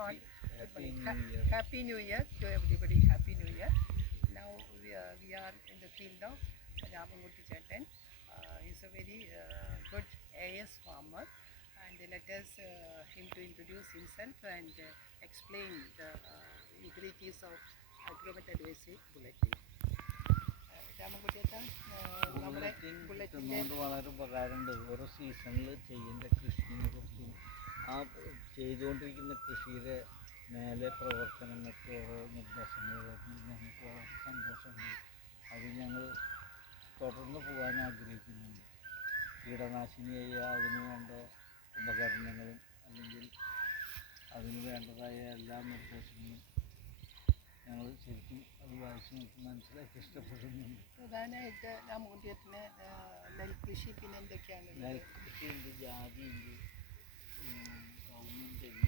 morning. Happy Good morning. New Year. Happy New Year to everybody. Happy New Year. Now we are in the field of Ramankutty Chetan. He's a very good AS farmer, and let us him to introduce himself and explain the utilities of Agromet Advisory Bulletin. Ramankutty Chetan, നമ്മുടെ ബുള്ളറ്റിൻ്റെ കിട്ടുന്നതുകൊണ്ട് വളരെ ഉപകാരമുണ്ട്. ഓരോ സീസണിൽ ചെയ്യേണ്ട കൃഷിയെ കുറിച്ചും ആ ചെയ്തുകൊണ്ടിരിക്കുന്ന കൃഷിയുടെ മേലെ പ്രവർത്തനങ്ങൾക്ക് ഓരോ നിർദ്ദേശങ്ങൾ ഞങ്ങൾക്ക് വളരെ സന്തോഷമുണ്ട്. അത് ഞങ്ങൾ തുടർന്ന് പോകാൻ ആഗ്രഹിക്കുന്നുണ്ട്. കീടനാശിനിയായി അതിന് വേണ്ട ഉപകരണങ്ങളും അല്ലെങ്കിൽ അതിന് വേണ്ടതായ എല്ലാ നിർദ്ദേശങ്ങളും ഞങ്ങൾ ശരിക്കും അത് വായിച്ച് നമുക്ക് മനസ്സിലാക്കി ഇഷ്ടപ്പെടുന്നുണ്ട്. പ്രധാനമായിട്ട് രാമകുട്ടിയത്തിന് നെൽകൃഷി പിന്നെ എന്തൊക്കെയാണ്? നെൽകൃഷിയുണ്ട്, ജാതിയുണ്ട്, കവുങ്ങും തെങ്ങും